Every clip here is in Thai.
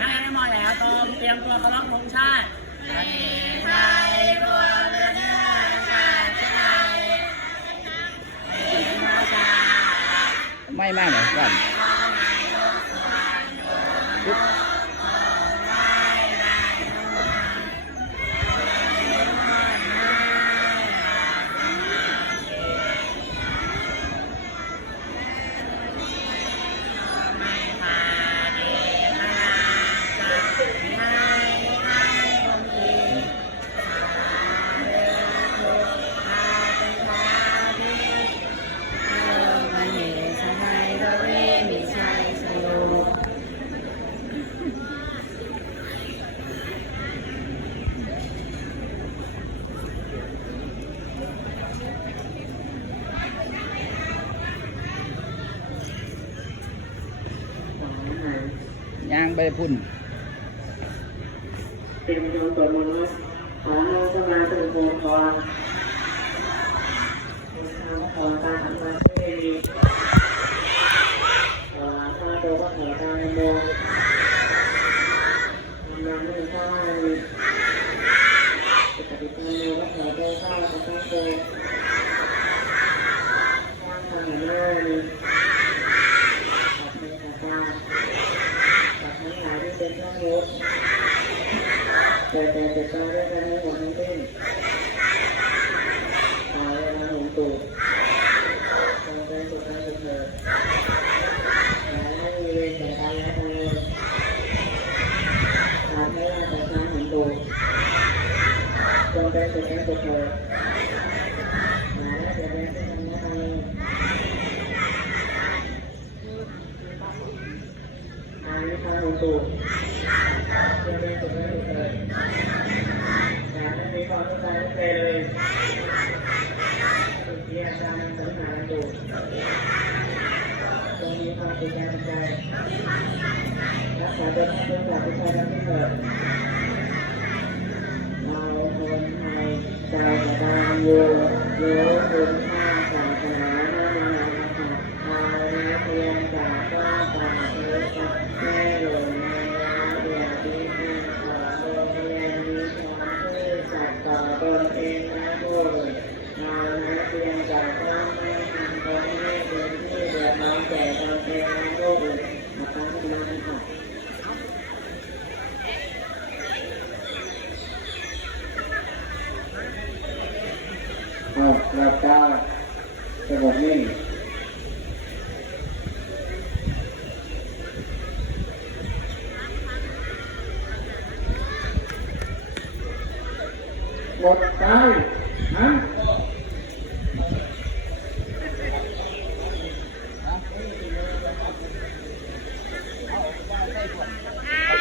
นักได้มอแล้วเติมเตรียมตัวเคารพองชาทยชาติไไม่แม่หน่อยก่อน ย่างไปพุ่นเตรียมตัวสวดมนต์ขอให้พวกเราเป็นโมฆะขอการทำงานที่ไม่ดีขอข้าตัวก็ขอการโมทำงานไม่ได้ข้าปฏิบัติการก็ขอตัวข้าตัวข้าทำงานไม่ได้ขอบคุณค่ะข้าขอบคุณหลายที่เป็นข้ายุทธ แต่แต่แต่ตาได้การให้ผมทั้งสิ้นตาได้การผมตูดตาได้สุดท้ายสุดเถิดตาไม่มีเวรแต่ตาและตาเลยตาไม่ได้แต่ตาผมตูดจงเป็นสุดท้ายสุดเถิดตาได้แต่เป็นสุดท้ายและตาเลยตาไม่ทำผมตูดจงเป็นสุดท้ายสุดเถิดแต่ไม่มีความต้องการเลยสุดที่อาจารย์สัญหาดูตรงนี้ความติดใจรักษาตัวท่านเป็นแบบที่ใช้แล้วที่เกิดเราคนไทยใจกระดานโยโยคุณ หลับตาสงบนิ่งหมดใจฮะ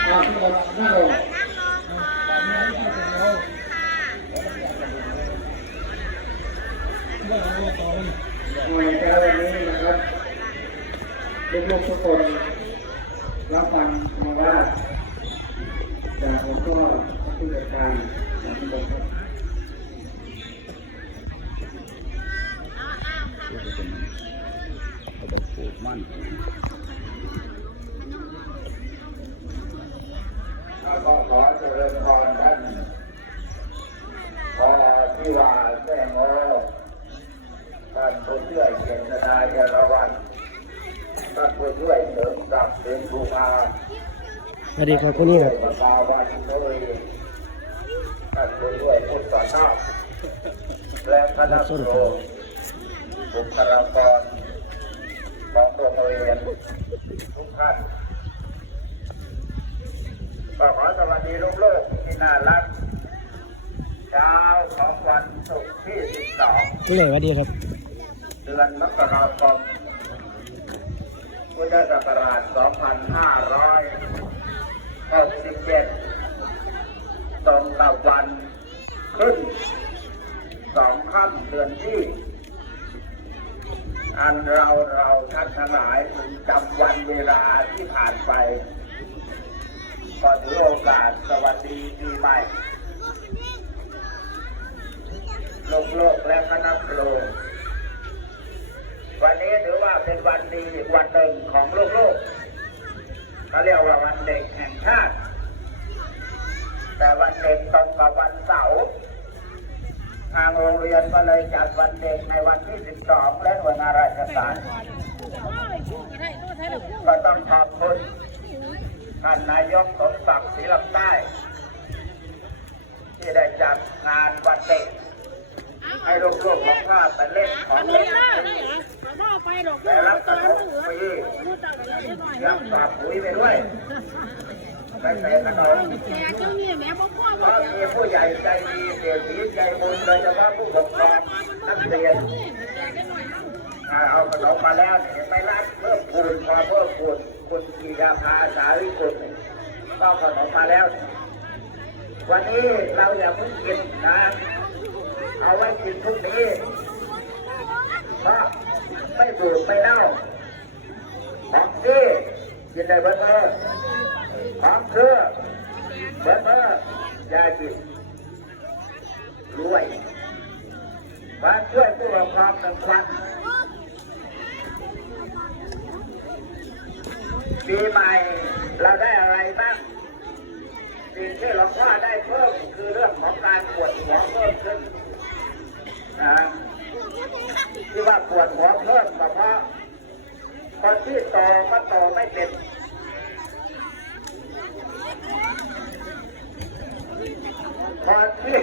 เอาทุกคนนั่งลง หน่วยเช้าวันนี้นะครับลูกๆทุกคนรับฟังธรรมราชจากหลวงพ่อพระผู้จัดการสามบครับมัน ก็ขอเจริญพรท่านพอที่ว่าแจ้งโอท่านผู้ช่วยเกียรตินายเอราวันท่านผู้ช่วยเสริมศักดิ์เป็นภูมา สวัสดีครับคุณนี่ครับประกาวันโดยท่านผู้ช่วยพุทธนาถและคณะครูบุคลากรของโรงเรียนทุกท่านก็ขอสวัสดีลูกๆที่น่ารักเช้าของวันศุกร์ที่คุณเหล่สวัสดีครับ เดือนมกราคมพุทธศักราช 2500 2567ตรงกับวันขึ้นสองค่ำเดือนที่ อันเราเราท่านทั้งหลายพึงจำวันเวลาที่ผ่านไปก็ถือโอกาสสวัสดีปีใหม่โลกโลกและคณะครูวันนี้ถือว่าเป็นวันดีวันหนึ่งของโลกโลก เขาเรียกว่าวันเด็กแห่งชาติ แต่วันเด็กตรงกับวันเสาร์ทางโรงเรียนก็เลยจัดวันเด็กในวันที่ 12 และวันอาราชการก็ต้องขอบคุณท่านนายกสมศักดิ์ศรีลำใต้ ที่ได้จัดงานวันเด็ก ให้ลูกๆของข้าไปเล่นของเล่น แต่รับขนมฟรีรับฝากปุ๋ยไปด้วยไปใส่ขนมก็มีผู้ใหญ่ใจดีเสียสีใจบุญโดยเฉพาะผู้ปกครองนักเรียนอ่าเอาขนมมาแล้วเนี่ยไม่รักเพิ่มพูนพอเพิ่มพูนคุณกีฬาภาสาวิกุลก็เอขนมมาแล้ว วันนี้เราอย่าเพิ่งกินนะ เอาไว้กินพรุ่งนี้เพราะ ไม่บูดไม่เน่าของที่กินได้เบิดเบอร์ของเชื่อเบิดเบอร์ยากินรวยมาช่วยผู้ปกครองหนึ่งวันปีใหม่เราได้อะไรบ้างสิ่งที่หลวงพ่อได้เพิ่มคือเรื่องของการปวดหัวเพิ่มขึ้นนะที่ว่าปวดหัวเพิ่ม ก็เพาะคนที่โตก็โตไม่เป็นคนที่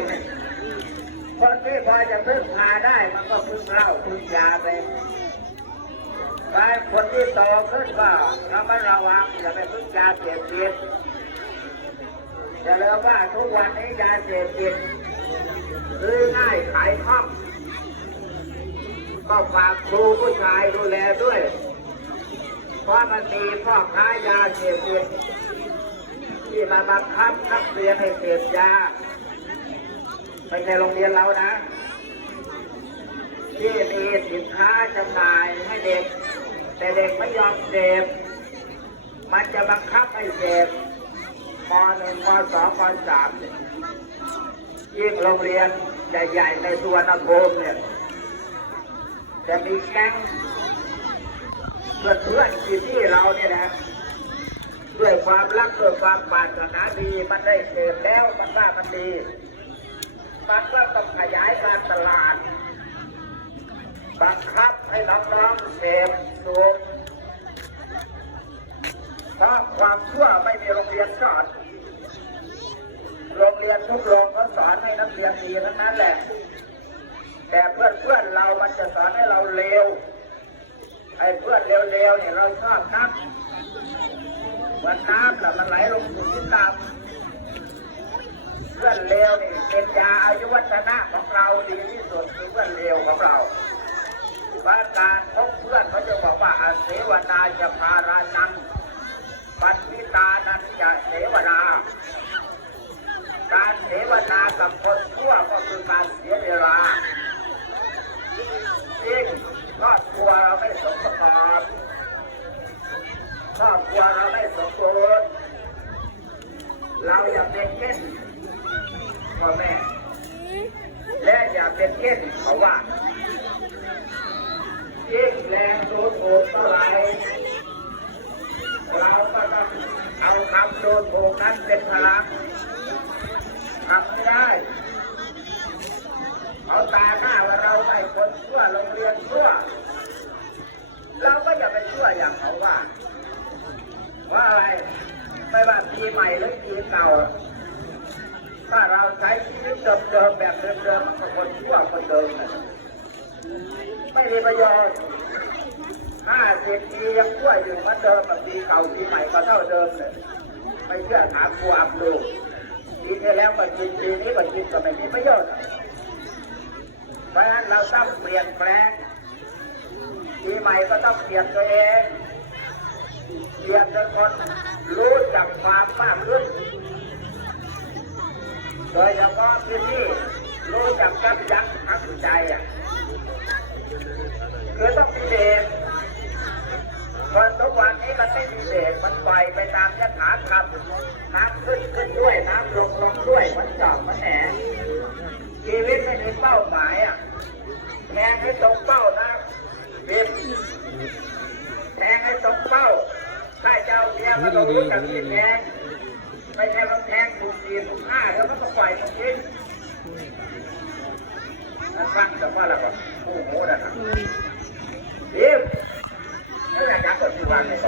คนที่พอจะพึ่งพาได้มันก็พึ่งเหล้าพึ่งยาไปกายคนที่โตขึ้นก็ระมัดระวังอย่าไปพึ่งยาเสพติดอย่าลืมว่าทุกวันนี้ยาเสพติดซื้อง่ายขายคล่อง ก็ฝากครูผู้ชายดูแลด้วย เพราะมันมีพ่อค้ายาเสพติดที่มาบังคับนักเรียนให้เสพยาไม่ใช่โรงเรียนเรานะ ที่มีสินค้าจำหน่ายให้เด็ก แต่เด็กไม่ยอมเสพมันจะบังคับให้เสพมหนึ่งมสองมสามเนี่ยยิ่งโรงเรียนใหญ่ๆในสุวรรณภูมิเนี่ย จะมีแก๊งเพื่อนเพื่อนที่ที่เราเนี่ยนะด้วยความรักด้วยความปรารถนาดีมันได้เสพแล้วมันว่ามันดีมันก็ต้องขยายการตลาดบังคับให้น้องๆเสพสูบเพราะความชั่วไม่มีโรงเรียนสอนโรงเรียนทุกโรงเขาสอนให้นักเรียนดีทั้งนั้นแหละ แต่เพื่อนเพื่อนๆเรามันจะสอนให้เราเลวไอ้เพื่อนเร็วๆเนี่ยเราชอบนับวันน้ำแต่มันไหลลงสู่ที่ต่ำเพื่อนเร็วนี่เป็นยาอายุวัฒนะของเราดีที่สุดคือเพื่อนเร็วของเราว่าการพบเพื่อนเขาจะบอกว่าอาเสวนาจะพารานัง ปัฏิตานันจะเสวนา การเสวนากับคนชั่วก็คือการเสียเวลายิ่งครอบครัวเราไม่สมประกอบครอบครัวเราไม่สมบูรณ์ เราอย่าเป็นเช่นพ่อแม่ และอย่าเป็นเช่นเขาว่ายิ่งแรงโดูถูกเท่าไหร่เราก็ต้องเอาคำโดูถูกนั้นเป็นพลังทำไม่ได้เอาตาหน้าว่าเราไม่คนชั่วโรงเรียนชั่ว เราก็อย่าไปชั่วอย่างเขาว่าว่าอะไร ไม่ว่าปีใหม่หรือปีเก่า ถ้าเราใช้ชีวิตเดิมๆแบบเดิมๆมันก็คนชั่วคนเดิมไม่มีประโยชน์ห้าสิบปียังชั่วอยู่เหมือนเดิมแบบปีเก่าปีใหม่ก็เท่าเดิมเลยไม่เชื่อถามครูอับดูปีที่แล้วก็กินปีนี้ก็กินก็ไม่มีประโยชน์เพราะฉะนั้นเราต้องเปลี่ยนแปลงปีใหม่ก็ต้องเปลี่ยนตัวเองเปลี่ยนจนคน รู้จักความมากขึ้นโดยเฉพาะที่นี่รู้จักยับยั้งทั้งใจอะคือต้องมีเดชคนทุกวันนี้มันไม่มีเดชมันปล่อยไปตามยถากรรมน้ำขึ้นขึ้นด้วยน้ำลงลงด้วยมันจอบมันแหนชีวิตไม่มีเป้าหมายอะแทงให้ตรงเป้านะบินแทงให้ตรงเป้าถ้าเจ้าเมียมันต้องรู้จักที่แทงไม่ใช่ว่าแทงถูกตีถูกห้าแล้วก็ปล่อยจริงนั่นฟังแต่ว่าเราแบบโอ้โหนะเดี๋ยวนี่แหละจักรก่อนที่วางเลย